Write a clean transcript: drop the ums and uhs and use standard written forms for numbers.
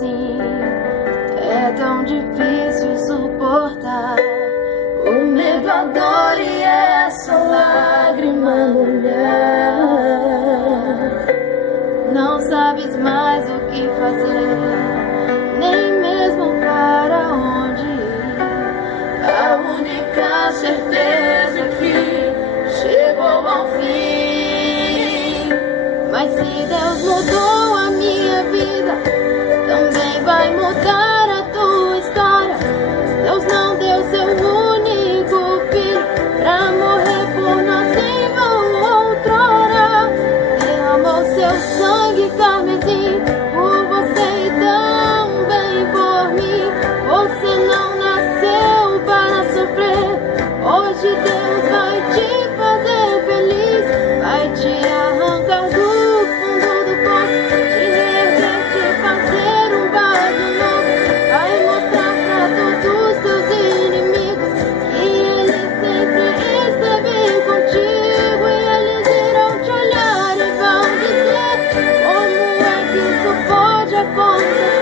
assim é tão difícil suportar. O medo, a dor e essa lágrima no olhar. Não sabes mais o que fazer, nem mesmo para onde ir. A única certeza é que chegou ao fim. Mas se Deus mudou a minha vida, também vai mudar a tua história. Deus não deu seu único filho pra morrer por nós em vão outrora. Derramou seu sangue carmesim por você e também por mim. Você não nasceu para sofrer. Hoje Deus vai te fazer feliz, vai te arrancar do fundo do poço, de repente fazer um vaso novo. Vai mostrar pra todos teus inimigos que Ele sempre esteve contigo, e eles irão te olhar e vão dizer: como é que isso pode acontecer?